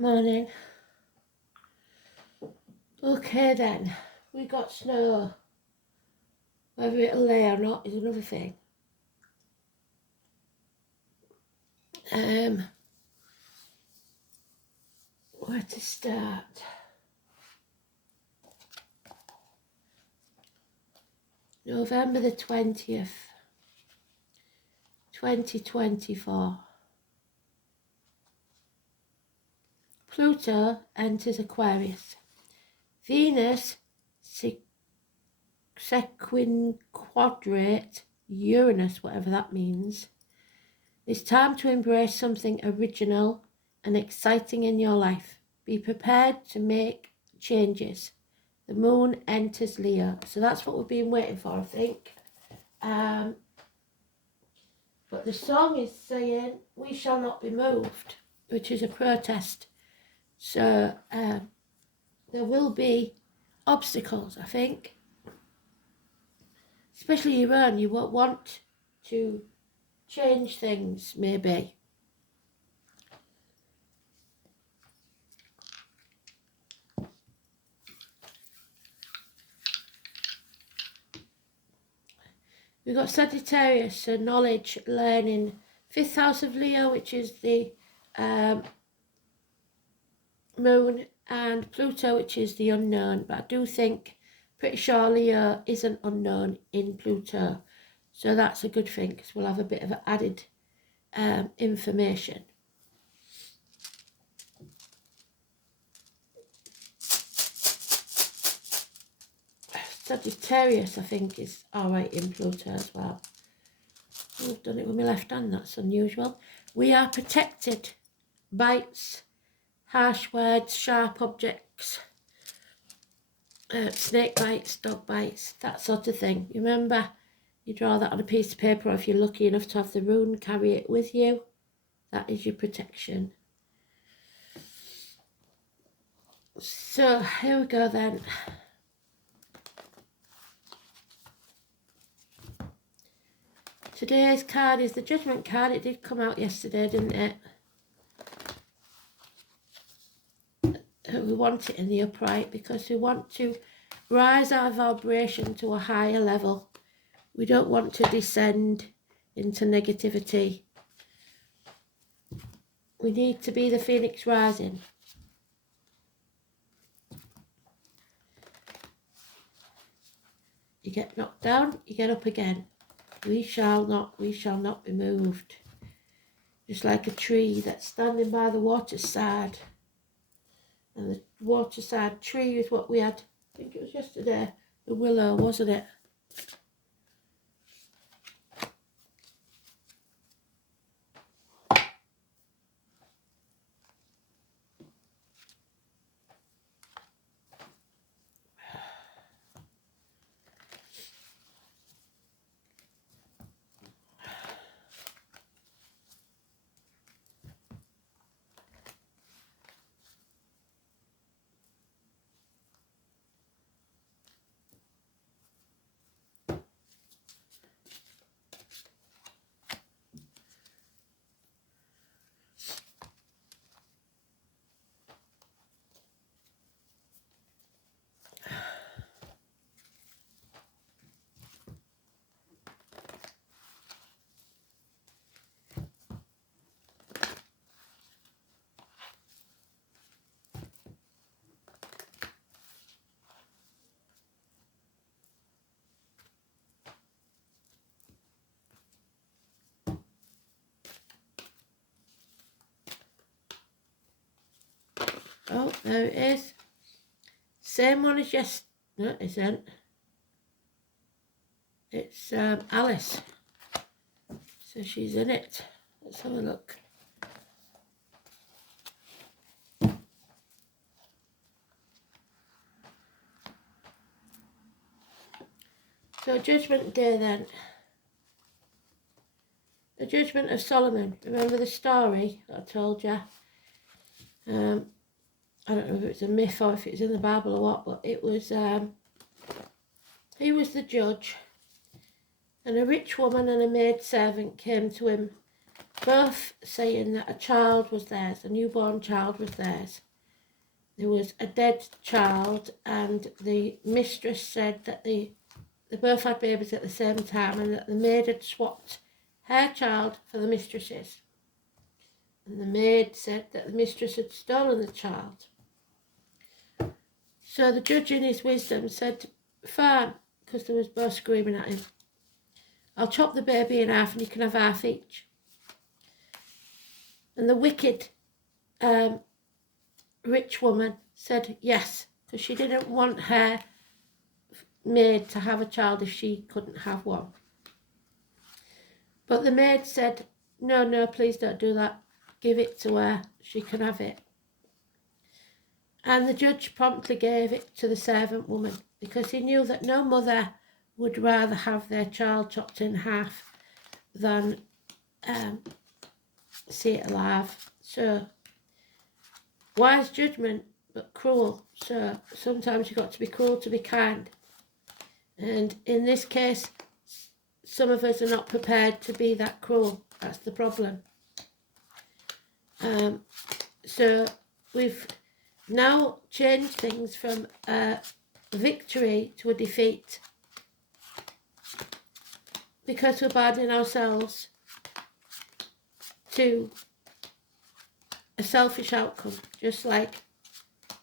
Morning. Okay then, we got snow. Whether it'll lay or not is another thing. Where to start? November the 20th, 2024. Pluto enters Aquarius. Venus sequinquadrate Uranus, whatever that means. It's time to embrace something original and exciting in your life. Be prepared to make changes. The moon enters Leo. So that's what we've been waiting for, I think. But the song is saying, "We shall not be moved," which is a protest. So there will be obstacles, I think. Especially Iran, you won't want to change things, maybe. We've got Sagittarius, so knowledge, learning. 5th house of Leo, which is the moon, and Pluto, which is the unknown. But I do think, pretty sure Leo is an unknown in Pluto. So that's a good thing, because we'll have a bit of added information. Sagittarius, I think, is alright in Pluto as well. I've done it with my left hand, that's unusual. We are protected. Bites, harsh words, sharp objects, snake bites, dog bites, that sort of thing. Remember, you draw that on a piece of paper, or if you're lucky enough to have the rune, carry it with you. That is your protection. So, here we go then. Today's card is the Judgment card. It did come out yesterday, didn't it? We want it in the upright because we want to rise our vibration to a higher level. We don't want to descend into negativity. We need to be the phoenix rising. You get knocked down, you get up again. We shall not be moved. Just like a tree that's standing by the waterside. And the waterside tree is what we had, I think it was yesterday, the willow, wasn't it? Oh, there it is. Same one as yesterday. No, it isn't. It's Alice. So she's in it. Let's have a look. So Judgment Day then. The Judgment of Solomon. Remember the story that I told you? I don't know if it's a myth or if it's in the Bible or what, but it was, he was the judge, and a rich woman and a maid servant came to him both saying that a child was theirs, a newborn child was theirs. There was a dead child, and the mistress said that they both had babies at the same time, and that the maid had swapped her child for the mistress's. And the maid said that the mistress had stolen the child. So the judge in his wisdom said, fine, because they was both screaming at him, I'll chop the baby in half and you can have half each. And the wicked rich woman said yes, because she didn't want her maid to have a child if she couldn't have one. But the maid said, no, please don't do that. Give it to her, she can have it. And the judge promptly gave it to the servant woman, because he knew that no mother would rather have their child chopped in half than see it alive. So, wise judgment, but cruel. So sometimes you've got to be cruel to be kind. And in this case, some of us are not prepared to be that cruel. That's the problem. So we've now changed things from a victory to a defeat, because we're abandoning ourselves to a selfish outcome, just like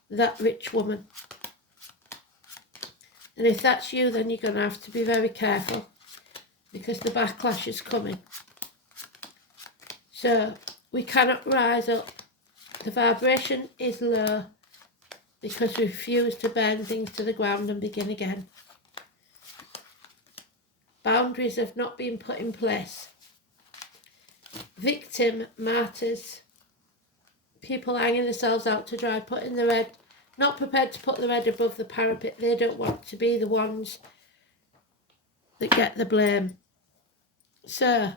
that rich woman. And if that's you, then you're going to have to be very careful, because the backlash is coming. So we cannot rise up. The vibration is low because we refuse to burn things to the ground and begin again. Boundaries have not been put in place. Victim martyrs, people hanging themselves out to dry, putting their head, not prepared to put their head above the parapet. They don't want to be the ones that get the blame. So,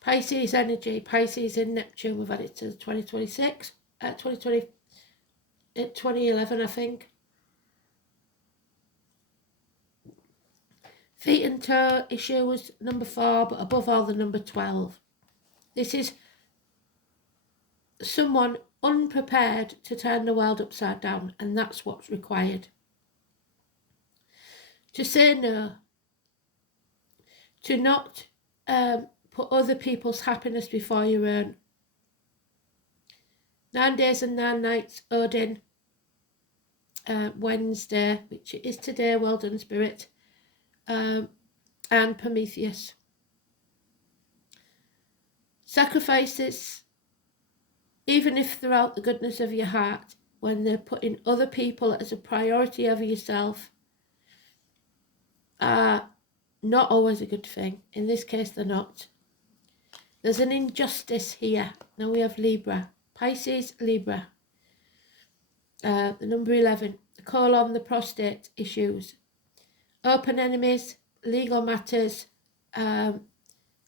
Pisces energy, Pisces in Neptune, we've had it to 2026, 2011 I think. Feet and toe issue was number 4, but above all the number 12. This is someone unprepared to turn the world upside down, and that's what's required. To say no, to not put other people's happiness before your own. 9 days and 9 nights, Odin, Wednesday, which is today, well done Spirit, and Prometheus. Sacrifices, even if they're out the goodness of your heart, when they're putting other people as a priority over yourself, are not always a good thing. In this case, they're not. There's an injustice here. Now we have Libra. Pisces, Libra. The number 11. The colon, the prostate issues. Open enemies, legal matters,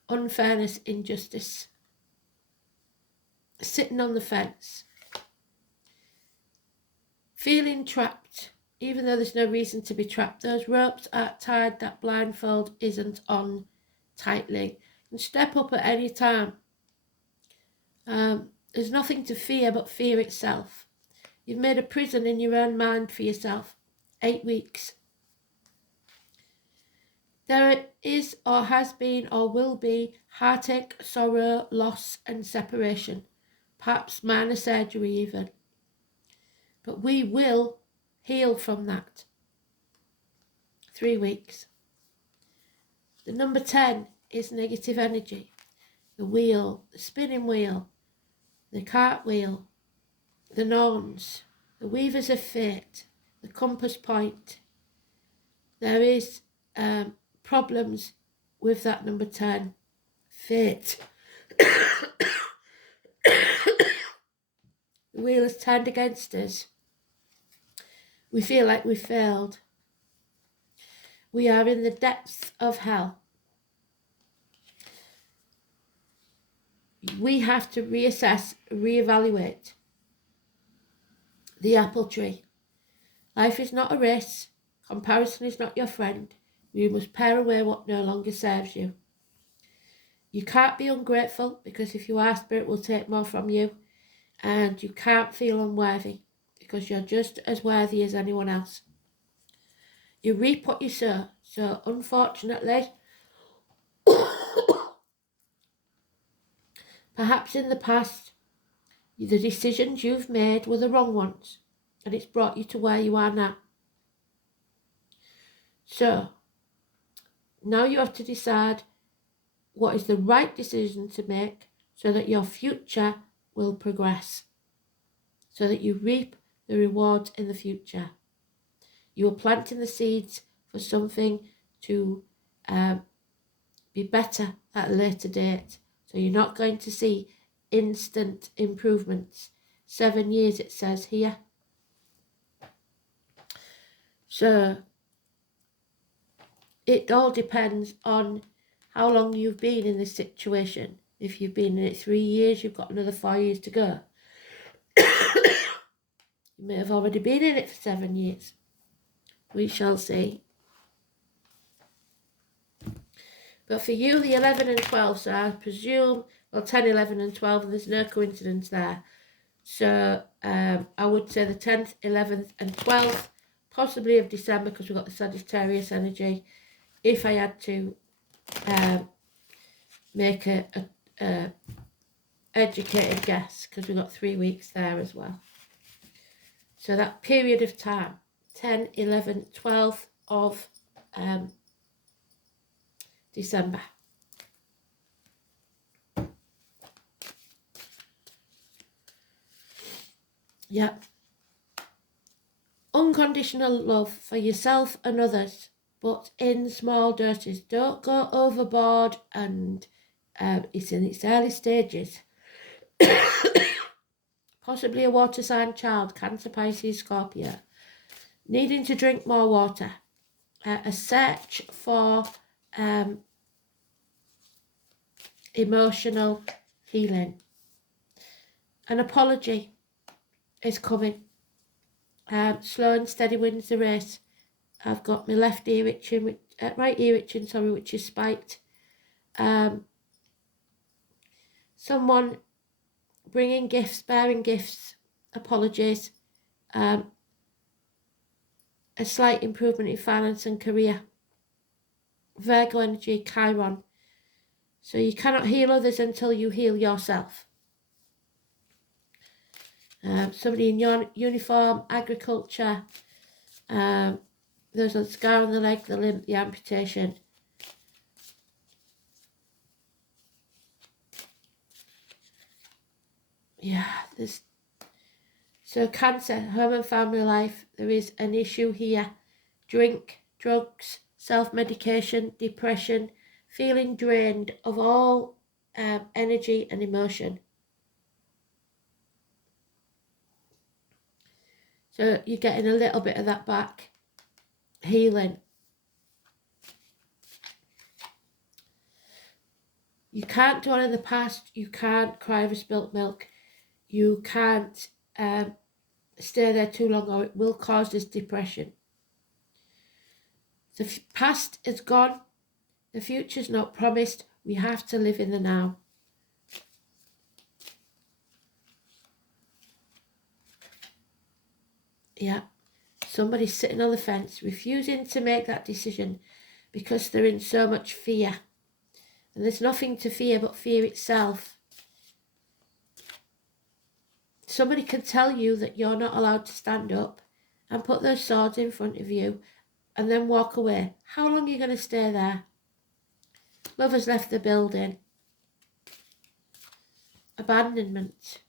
unfairness, injustice. Sitting on the fence. Feeling trapped, even though there's no reason to be trapped. Those ropes are tied, that blindfold isn't on tightly. And step up at any time. There's nothing to fear but fear itself. You've made a prison in your own mind for yourself. 8 weeks. There is or has been or will be heartache, sorrow, loss and separation. Perhaps minor surgery even. But we will heal from that. 3 weeks. The number 10 is negative energy. The wheel, the spinning wheel, the cartwheel, the norns, the weavers of fate, the compass point. There is problems with that number 10. Fate. The wheel has turned against us. We feel like we failed. We are in the depths of hell. We have to reassess, reevaluate. The apple tree. Life is not a race. Comparison is not your friend. You must pare away what no longer serves you. You can't be ungrateful, because if you are, Spirit will take more from you. And you can't feel unworthy, because you're just as worthy as anyone else. You reap what you sow. So unfortunately, perhaps in the past, the decisions you've made were the wrong ones, and it's brought you to where you are now. So now you have to decide what is the right decision to make so that your future will progress, so that you reap the rewards in the future. You are planting the seeds for something to be better at a later date. So you're not going to see instant improvements. 7 years, it says here. So it all depends on how long you've been in this situation. If you've been in it 3 years, you've got another 4 years to go. You may have already been in it for 7 years. We shall see. But for you, the 11 and 12, so I presume, well, 10, 11 and 12, there's no coincidence there. So I would say the 10th, 11th and 12th, possibly of December, because we've got the Sagittarius energy. If I had to make a educated guess, because we've got 3 weeks there as well. So that period of time, 10, 11, 12th of December. Yep. Unconditional love for yourself and others, but in small doses. Don't go overboard, and it's in its early stages. Possibly a water sign child, Cancer, Pisces, Scorpio. Needing to drink more water. A search for emotional healing. An apology is coming. Slow and steady wins the race. I've got my left ear itching, right ear itching, sorry, which is spiked. Someone bringing gifts, bearing gifts, apologies. A slight improvement in finance and career. Virgo energy, Chiron. So you cannot heal others until you heal yourself. Somebody in your uniform, agriculture. There's a scar on the leg, the limp, the amputation. Yeah, there's... So Cancer, home and family life, there is an issue here. Drink, drugs, self-medication, depression, feeling drained of all energy and emotion. So you're getting a little bit of that back. Healing. You can't dwell in the past. You can't cry over spilt milk. You can't stay there too long, or it will cause this depression. The past is gone. The future's not promised. We have to live in the now. Yeah. Somebody's sitting on the fence, refusing to make that decision because they're in so much fear. And there's nothing to fear but fear itself. Somebody can tell you that you're not allowed to stand up and put those swords in front of you and then walk away. How long are you going to stay there? Love has left the building. Abandonment.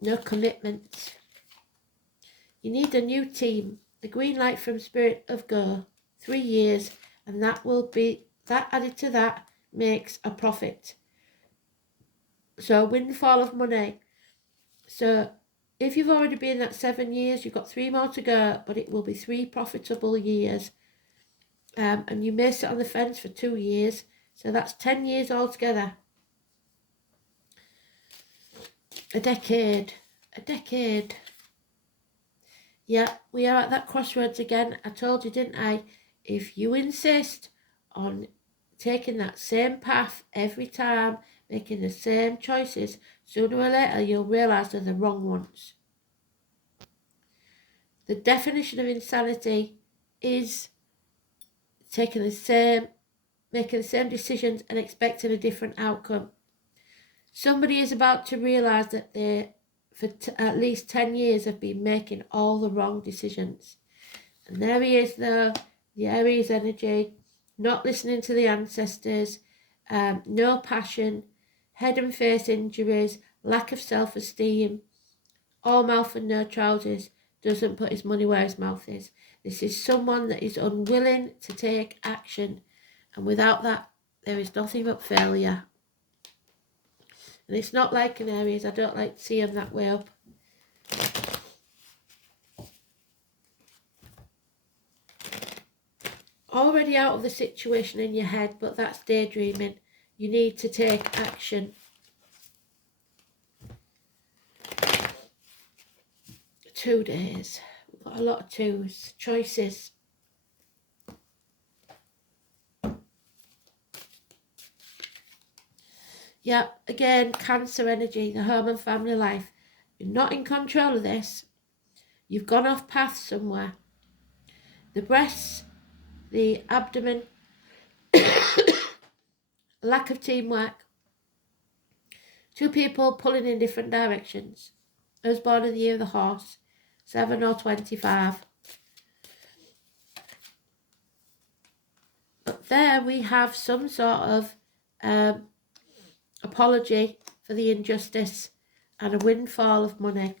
No commitment. You need a new team. The green light from Spirit of Go. 3 years, and that will be, that added to that makes a profit. So a windfall of money. So if you've already been at 7 years, you've got 3 more to go, but it will be 3 profitable years. And you may sit on the fence for 2 years, so that's 10 years altogether. A decade. Yeah, we are at that crossroads again. I told you, didn't I? If you insist on taking that same path every time, making the same choices, sooner or later you'll realise they're the wrong ones. The definition of insanity is making the same decisions and expecting a different outcome. Somebody is about to realise that they, for at least 10 years, have been making all the wrong decisions. And there he is though, the Aries energy, not listening to the ancestors, no passion, head and face injuries, lack of self-esteem, all mouth and no trousers, doesn't put his money where his mouth is. This is someone that is unwilling to take action, and without that there is nothing but failure. And it's not like an Aries, I don't like to see him that way up. Already out of the situation in your head, but that's daydreaming. You need to take action. 2 days. We've got a lot of twos. Choices. Yeah, again, Cancer energy, the home and family life. You're not in control of this. You've gone off path somewhere. The breasts, the abdomen, lack of teamwork. 2 people pulling in different directions. I was born in the year of the horse, 7 or 25. But there we have some sort of apology for the injustice and a windfall of money.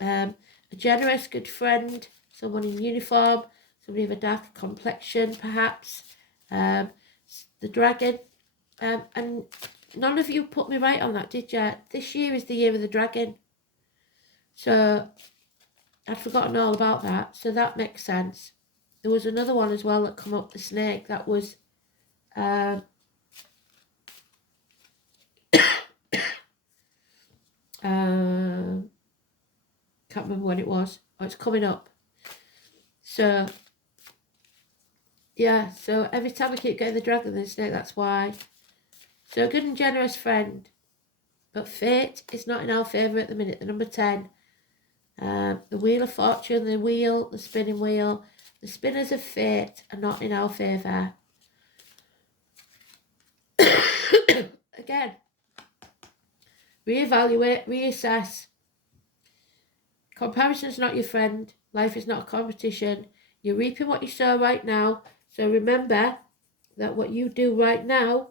A generous, good friend, someone in uniform, somebody with a darker complexion perhaps, the dragon, and none of you put me right on that, did you? This year is the year of the dragon, so I'd forgotten all about that, so that makes sense. There was another one as well that come up, the snake, that was can't remember when it was. Oh, it's coming up. So yeah, so every time I keep getting the dragon and the snake, that's why. So a good and generous friend, but fate is not in our favour at the minute. The number 10, the wheel of fortune, the spinning wheel, the spinners of fate are not in our favour. Again, reevaluate, reassess. Comparison is not your friend. Life is not a competition. You're reaping what you sow right now. So remember that what you do right now,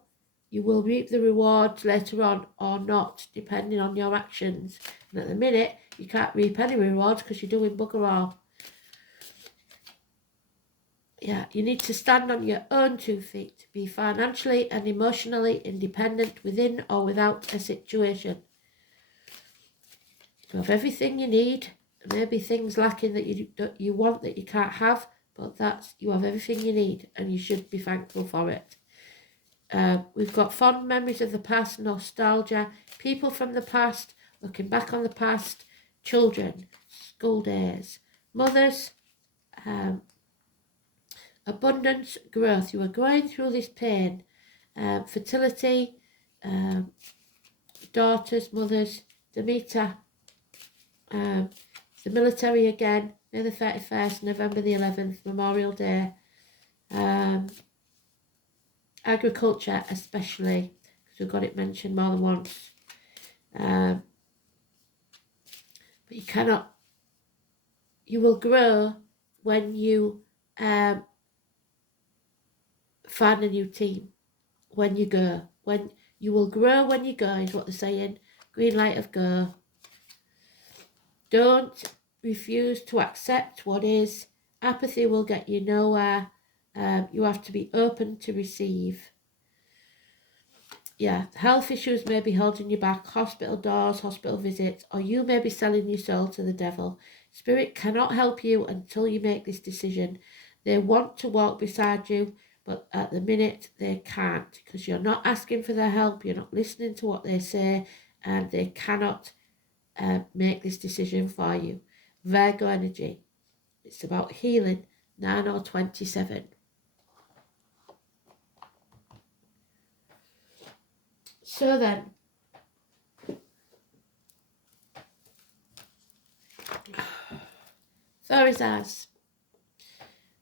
you will reap the rewards later on or not, depending on your actions. And at the minute, you can't reap any rewards because you're doing bugger all. Yeah, you need to stand on your own 2 feet. Be financially and emotionally independent within or without a situation. You have everything you need. Maybe things lacking that you want that you can't have, but you have everything you need and you should be thankful for it. We've got fond memories of the past, nostalgia, people from the past, looking back on the past, children, school days, mothers, abundance, growth. You are going through this pain, fertility, daughters, mothers, Demeter, the military again, May the 31st, November the 11th, Memorial Day, agriculture especially, because we've got it mentioned more than once. But you will grow when you find a new team, when you go. When you will grow when you go is what they're saying. Green light of go. Don't refuse to accept what is. Apathy will get you nowhere. You have to be open to receive. Yeah, health issues may be holding you back, hospital doors, hospital visits, or you may be selling your soul to the devil. Spirit cannot help you until you make this decision. They want to walk beside you, but at the minute they can't, because you're not asking for their help, you're not listening to what they say, and they cannot make this decision for you. Virgo energy. It's about healing. 9 or 27. So then, Thorazaz,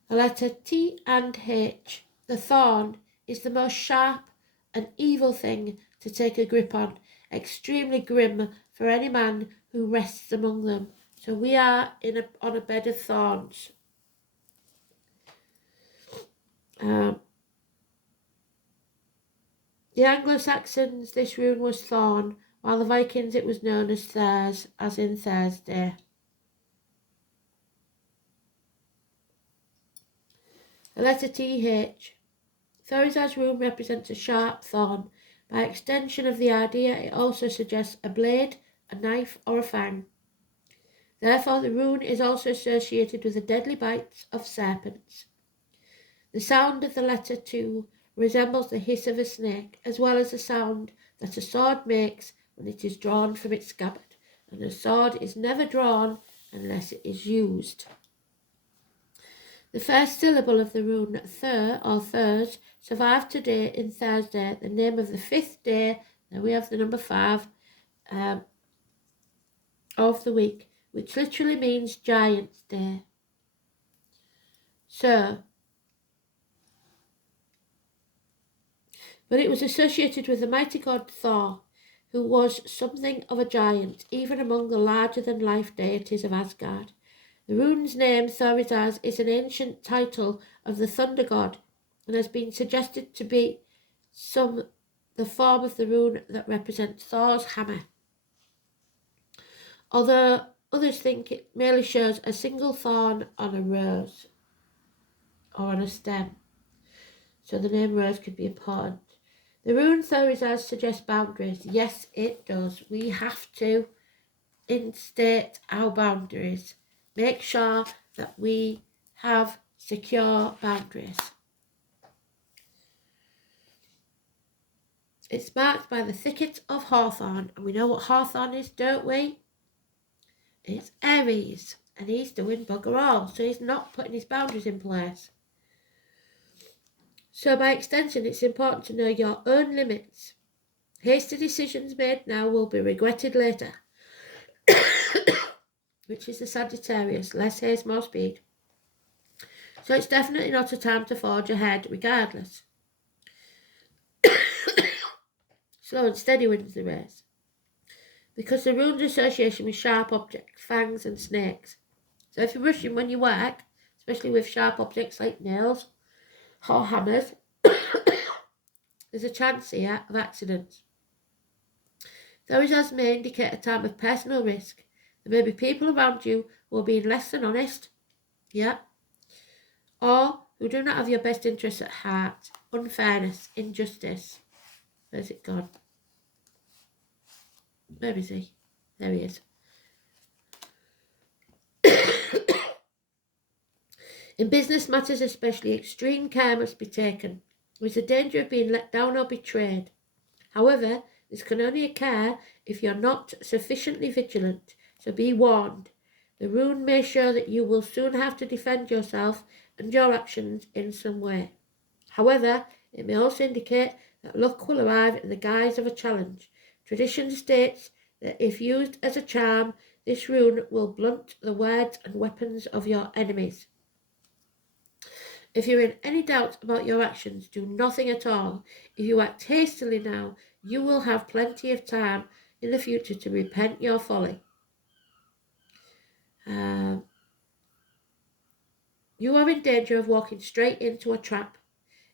the letter T and H. The thorn is the most sharp and evil thing to take a grip on, extremely grim for any man who rests among them. So we are on a bed of thorns. The Anglo-Saxons, this rune was thorn, while the Vikings it was known as Thurs, as in Thursday. The letter TH. Thorazaz's rune represents a sharp thorn. By extension of the idea, it also suggests a blade, a knife, or a fang. Therefore, the rune is also associated with the deadly bites of serpents. The sound of the letter 2 resembles the hiss of a snake, as well as the sound that a sword makes when it is drawn from its scabbard, and a sword is never drawn unless it is used. The first syllable of the rune Thur or Thurs survived today in Thursday, the name of the 5th day. Now we have the number 5 of the week, which literally means Giant's Day. So, but it was associated with the mighty god Thor, who was something of a giant, even among the larger-than-life deities of Asgard. The rune's name, Thorazaz, is an ancient title of the thunder god and has been suggested to be the form of the rune that represents Thor's hammer, although others think it merely shows a single thorn on a rose or on a stem, so the name rose could be important. The rune Thorazaz suggests boundaries. Yes, it does. We have to instate our boundaries. Make sure that we have secure boundaries. It's marked by the thicket of hawthorn, and we know what hawthorn is, don't we? It's Aries, and he's doing bugger all, so he's not putting his boundaries in place. So by extension, it's important to know your own limits. Hasty decisions made now will be regretted later. Which is the Sagittarius, less haste, more speed. So it's definitely not a time to forge ahead, regardless. Slow and steady wins the race. Because the rune's association with sharp objects, fangs and snakes. So if you're rushing when you work, especially with sharp objects like nails or hammers, there's a chance here of accidents. Thorazaz may indicate a time of personal risk. There may be people around you who are being less than honest, or who do not have your best interests at heart. Unfairness, injustice. Where's it gone? Where is he? There he is. In business matters especially, extreme care must be taken. There is a danger of being let down or betrayed. However, this can only occur if you're not sufficiently vigilant, so be warned. The rune may show that you will soon have to defend yourself and your actions in some way. However, it may also indicate that luck will arrive in the guise of a challenge. Tradition states that if used as a charm, this rune will blunt the words and weapons of your enemies. If you're in any doubt about your actions, do nothing at all. If you act hastily now, you will have plenty of time in the future to repent your folly. You are in danger of walking straight into a trap.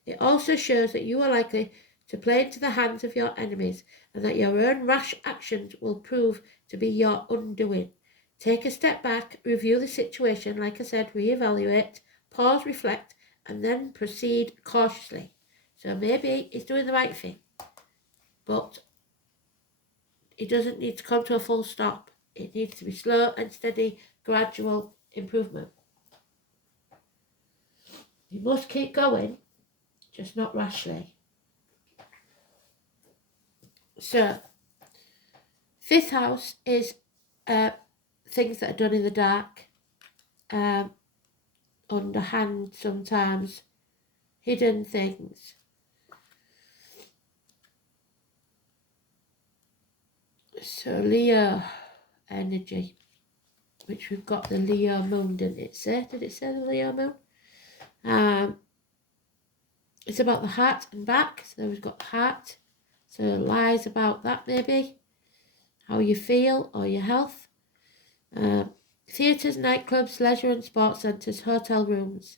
It also shows that you are likely to play into the hands of your enemies and that your own rash actions will prove to be your undoing. Take a step back, review the situation, like I said, reevaluate, pause, reflect, and then proceed cautiously. So maybe he's doing the right thing, but it doesn't need to come to a full stop. It needs to be slow and steady, gradual improvement. You must keep going, just not rashly. So, 5th house is things that are done in the dark, underhand sometimes, hidden things. So Leo energy, which we've got the Leo moon, didn't it say? Did it say the Leo moon? It's about the heart and back. So we've got heart. So lies about that maybe. How you feel or your health. Theatres, nightclubs, leisure and sports centres, hotel rooms.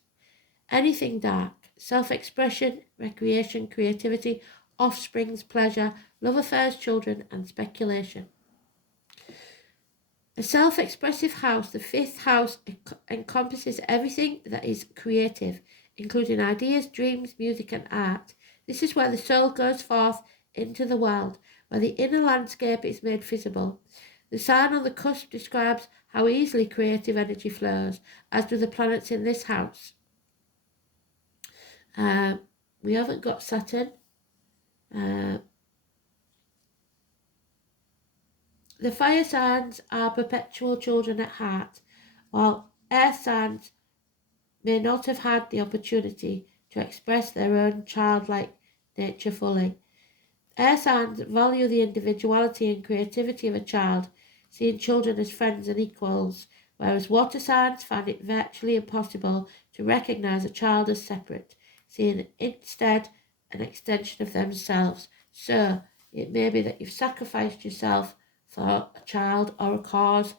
Anything dark. Self-expression, recreation, creativity, offsprings, pleasure, love affairs, children and speculation. A self-expressive house, the fifth house, encompasses everything that is creative, including ideas, dreams, music and art. This is where the soul goes forth into the world, where the inner landscape is made visible. The sign on the cusp describes how easily creative energy flows, as do the planets in this house. We haven't got Saturn. The fire signs are perpetual children at heart, while air signs may not have had the opportunity to express their own childlike nature fully. Air signs value the individuality and creativity of a child, seeing children as friends and equals, whereas water signs find it virtually impossible to recognise a child as separate, seeing instead an extension of themselves. So it may be that you've sacrificed yourself for a child or a cause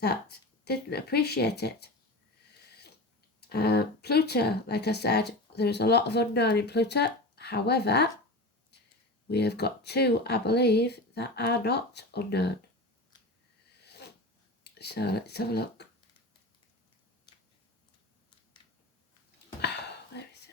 that didn't appreciate it. Pluto, like I said, there is a lot of unknown in Pluto. However, we have got two, I believe, that are not unknown. So let's have a look. Where is it?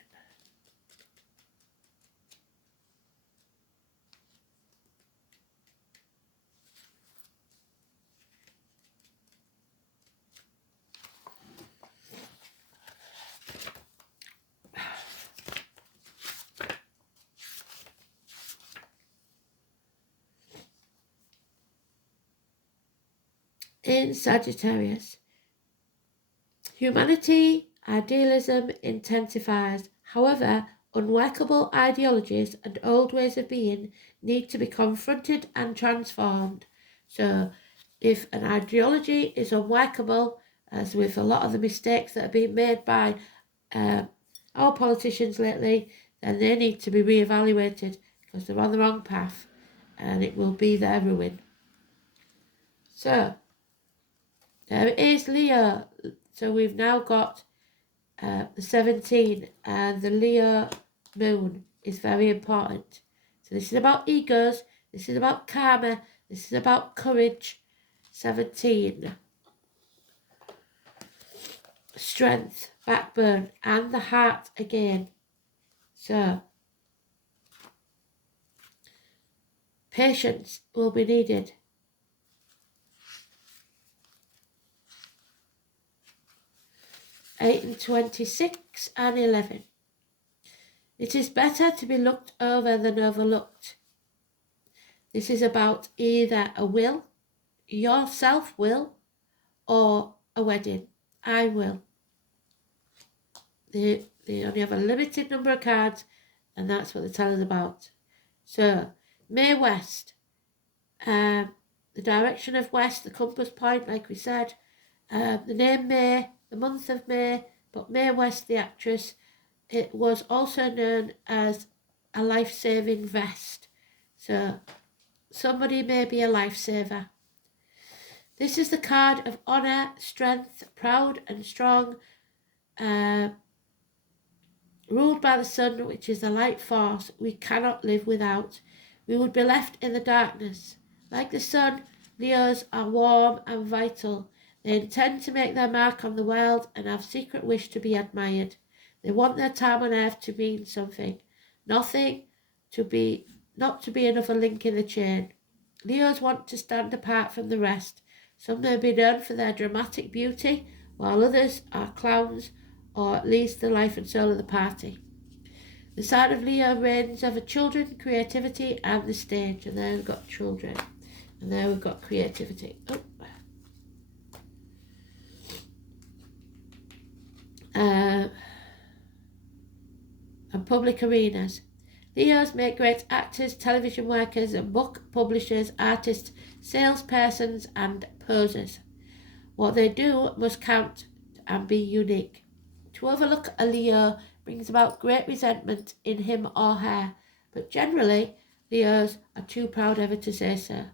In Sagittarius, humanity, idealism intensifies. However, unworkable ideologies and old ways of being need to be confronted and transformed. So, if an ideology is unworkable, as with a lot of the mistakes that are being made by our politicians lately, then they need to be re-evaluated because they're on the wrong path and it will be their ruin. So, there it is, Leo. So we've now got the 17, and the Leo moon is very important. So this is about egos, this is about karma, this is about courage. 17. Strength, backbone, and the heart again. So, patience will be needed. Eight and 26 and 11. It is better to be looked over than overlooked. This is about either a will, your self-will, or a wedding. I will. They only have a limited number of cards, and that's what they tell us about. So, May West. The direction of west, the compass point, like we said. The name May, the month of May, but Mae West, the actress, it was also known as a life-saving vest. So, somebody may be a lifesaver. This is the card of honour, strength, proud and strong, ruled by the sun, which is the light force we cannot live without. We would be left in the darkness. Like the sun, Leos are warm and vital. They intend to make their mark on the world and have secret wish to be admired. They want their time on earth to mean something. Not to be another link in the chain. Leos want to stand apart from the rest. Some may be known for their dramatic beauty, while others are clowns, or at least the life and soul of the party. The sign of Leo reigns over children, creativity, and the stage. And there we've got children. And there we've got creativity. And public arenas. Leos make great actors, television workers, book publishers, artists, salespersons, and posers. What they do must count and be unique. To overlook a Leo brings about great resentment in him or her, but generally, Leos are too proud ever to say so.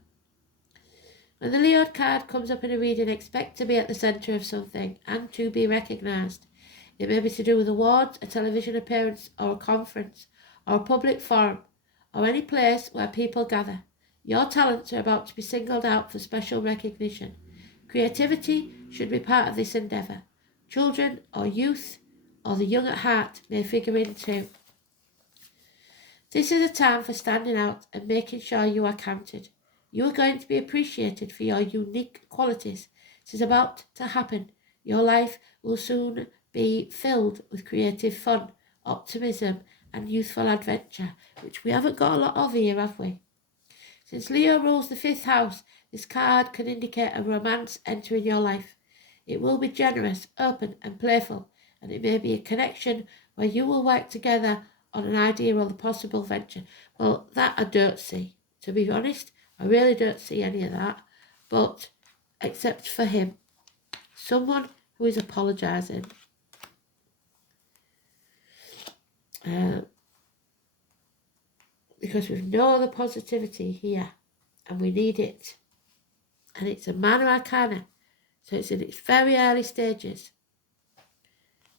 When the Leo card comes up in a reading, expect to be at the centre of something and to be recognised. It may be to do with awards, a television appearance, or a conference, or a public forum, or any place where people gather. Your talents are about to be singled out for special recognition. Creativity should be part of this endeavour. Children or youth or the young at heart may figure in too. This is a time for standing out and making sure you are counted. You are going to be appreciated for your unique qualities. It is about to happen. Your life will soon be filled with creative fun, optimism, and youthful adventure, which we haven't got a lot of here, have we? Since Leo rules the 5th house, this card can indicate a romance entering your life. It will be generous, open, and playful, and it may be a connection where you will work together on an idea or the possible venture. Well, that I don't see. To be honest, I really don't see any of that, but except for him. Someone who is apologising. Because we've no other positivity here, and we need it. And it's a Minor Arcana, so it's in its very early stages.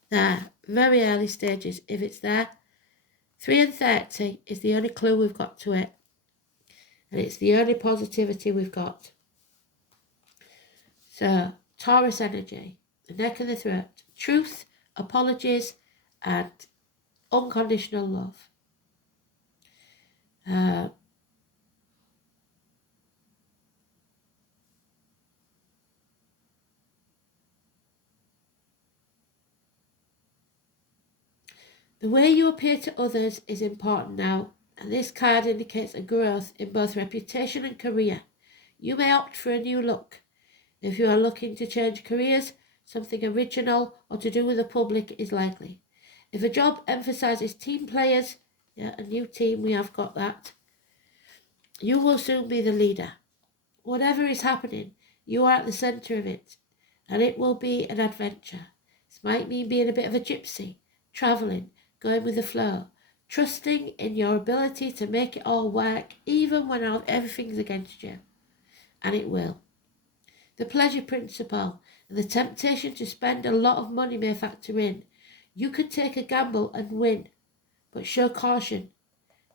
There, very early stages. If it's there, 3 and 30 is the only clue we've got to it. And it's the only positivity we've got. So, Taurus energy, the neck and the throat, truth, apologies, and unconditional love. The way you appear to others is important now, and this card indicates a growth in both reputation and career. You may opt for a new look. If you are looking to change careers, something original or to do with the public is likely. If a job emphasises team players, a new team, we have got that, you will soon be the leader. Whatever is happening, you are at the centre of it, and it will be an adventure. This might mean being a bit of a gypsy, travelling, going with the flow, trusting in your ability to make it all work, even when everything's against you. And it will. The pleasure principle and the temptation to spend a lot of money may factor in. You could take a gamble and win, but show caution.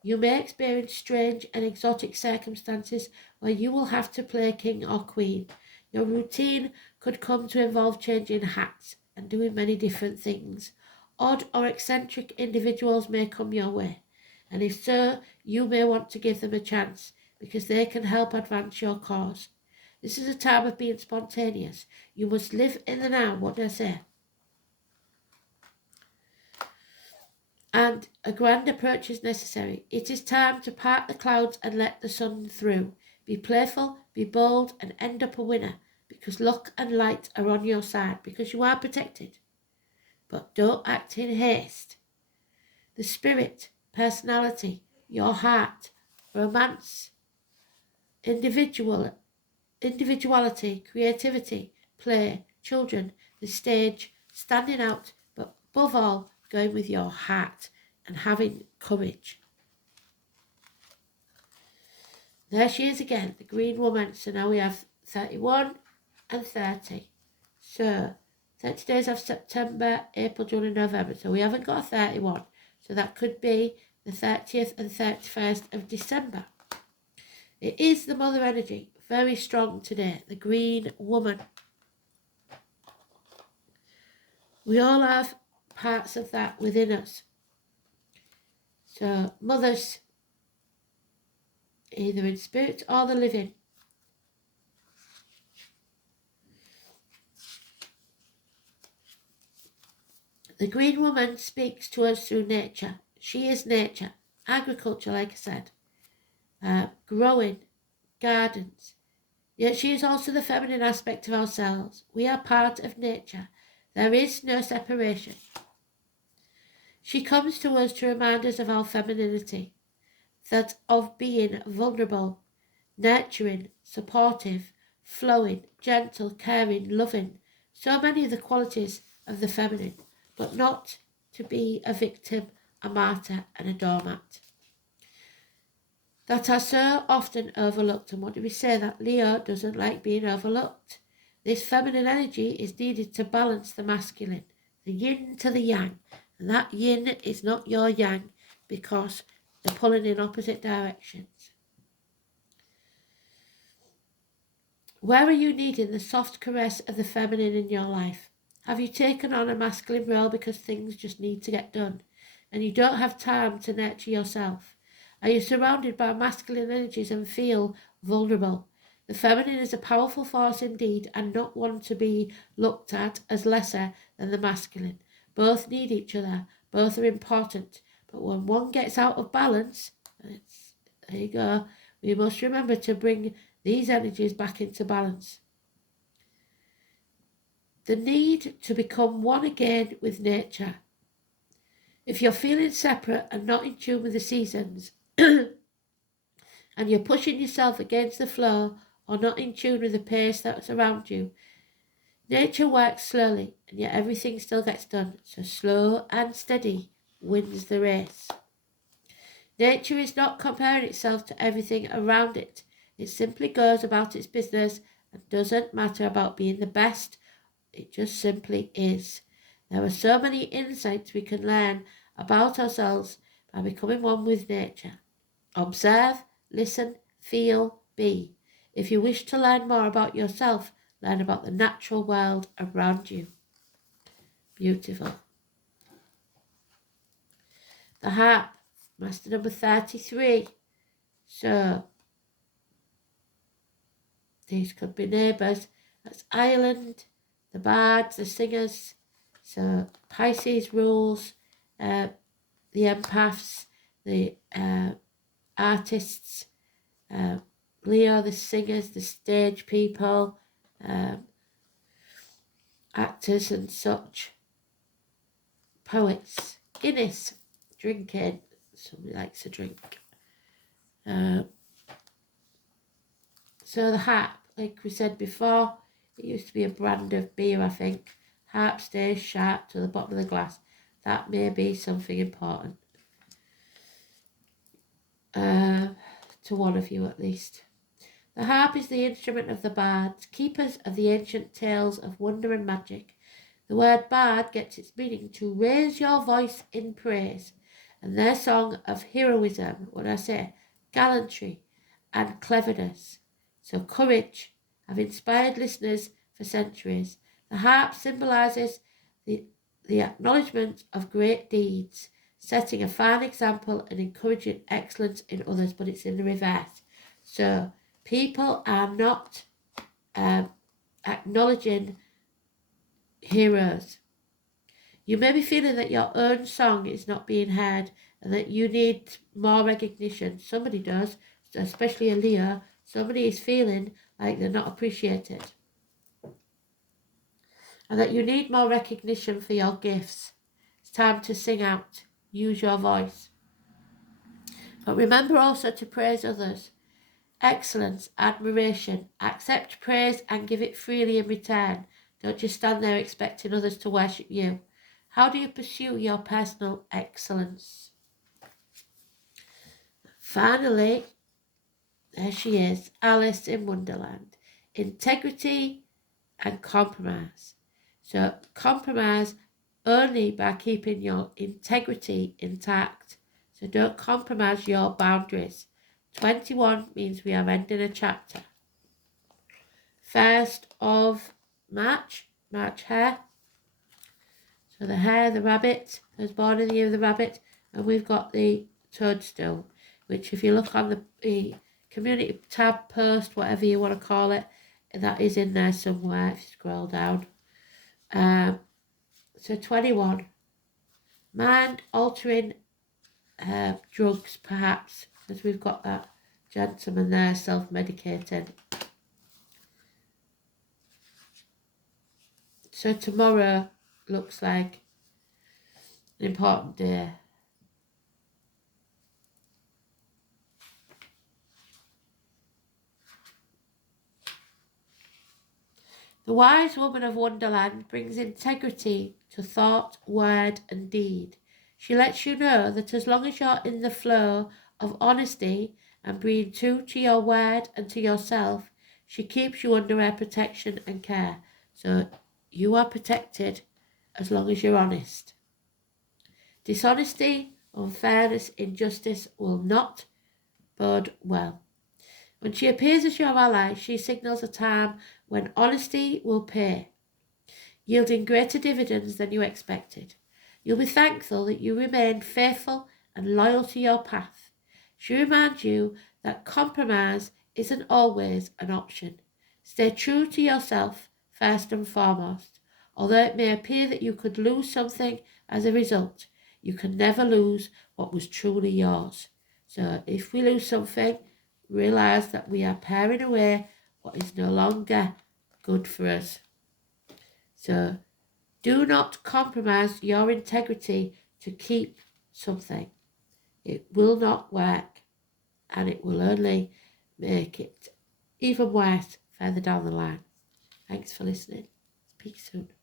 You may experience strange and exotic circumstances where you will have to play king or queen. Your routine could come to involve changing hats and doing many different things. Odd or eccentric individuals may come your way, and if so, you may want to give them a chance because they can help advance your cause. This is a time of being spontaneous. You must live in the now, what do I say? And a grand approach is necessary. It is time to part the clouds and let the sun through. Be playful, be bold, and end up a winner, because luck and light are on your side, because you are protected. But don't act in haste. The spirit, personality, your heart, romance, individuality, creativity, play, children, the stage, standing out, but above all, going with your heart and having courage. There she is again, the green woman. So now we have 31 and 30. So 30 days of September, April, June and November. So we haven't got a 31. So that could be the 30th and 31st of December. It is the mother energy. Very strong today. The green woman. We all have parts of that within us. So mothers, either in spirit or the living. The green woman speaks to us through nature. She is nature. Agriculture, like I said. Growing. Gardens. Yet she is also the feminine aspect of ourselves. We are part of nature. There is no separation. She comes to us to remind us of our femininity. that of being vulnerable, nurturing, supportive, flowing, gentle, caring, loving. So many of the qualities of the feminine, but not to be a victim, a martyr, and a doormat, that are so often overlooked. And what do we say? That Leo doesn't like being overlooked. This feminine energy is needed to balance the masculine, the yin to the yang. And that yin is not your yang because they're pulling in opposite directions. Where are you needing the soft caress of the feminine in your life? Have you taken on a masculine role because things just need to get done and you don't have time to nurture yourself? Are you surrounded by masculine energies and feel vulnerable? The feminine is a powerful force indeed and not one to be looked at as lesser than the masculine. Both need each other, both are important, but when one gets out of balance, there you go, we must remember to bring these energies back into balance. The need to become one again with nature. If you're feeling separate and not in tune with the seasons, and you're pushing yourself against the flow or not in tune with the pace that's around you, nature works slowly and yet everything still gets done. So slow and steady wins the race. Nature is not comparing itself to everything around it. It simply goes about its business and doesn't matter about being the best. It just simply is. There are so many insights we can learn about ourselves by becoming one with nature. Observe, listen, feel, be. If you wish to learn more about yourself, learn about the natural world around you. Beautiful. The harp, master number 33. So, these could be neighbours. That's Ireland, the bards, the singers. So Pisces rules the empaths, the artists, Leo, the singers, the stage people, actors and such, poets. Guinness, drinking. Somebody likes to drink. So the harp, like we said before, it used to be a brand of beer, I think. Harp stays sharp to the bottom of the glass. That may be something important. To one of you at least. The harp is the instrument of the bards, keepers of the ancient tales of wonder and magic. The word bard gets its meaning to raise your voice in praise, and their song of heroism, what I say, gallantry and cleverness. So courage have inspired listeners for centuries. The harp symbolises the acknowledgement of great deeds, setting a fine example and encouraging excellence in others, but it's in the reverse. So people are not acknowledging heroes. You may be feeling that your own song is not being heard and that you need more recognition. Somebody does, especially a Leo. Somebody is feeling like they're not appreciated. And that you need more recognition for your gifts. It's time to sing out. Use your voice. But remember also to praise others. Excellence, admiration. Accept praise and give it freely in return. Don't just stand there expecting others to worship you. How do you pursue your personal excellence? Finally, there she is, Alice in Wonderland. Integrity and compromise. So compromise only by keeping your integrity intact. So don't compromise your boundaries. 21 means we are ending a chapter. 1st of March hare. So the hare, the rabbit, was born in the year of the rabbit, and we've got the toadstool, which if you look on the community tab, post, whatever you want to call it, that is in there somewhere if you scroll down. So 21, mind-altering drugs perhaps, because we've got that gentleman there self-medicating. So tomorrow looks like an important day. The wise woman of Wonderland brings integrity to thought, word, and deed. She lets you know that as long as you're in the flow of honesty and being true to your word and to yourself, she keeps you under her protection and care. So you are protected as long as you're honest. Dishonesty, unfairness, injustice will not bode well. When she appears as your ally, she signals a time when honesty will pay, yielding greater dividends than you expected. You'll be thankful that you remained faithful and loyal to your path. She reminds you that compromise isn't always an option. Stay true to yourself first and foremost. Although it may appear that you could lose something as a result, you can never lose what was truly yours. So if we lose something, realize that we are paring away what is no longer good for us. So do not compromise your integrity to keep something. It will not work, and it will only make it even worse further down the line. Thanks for listening. Speak soon.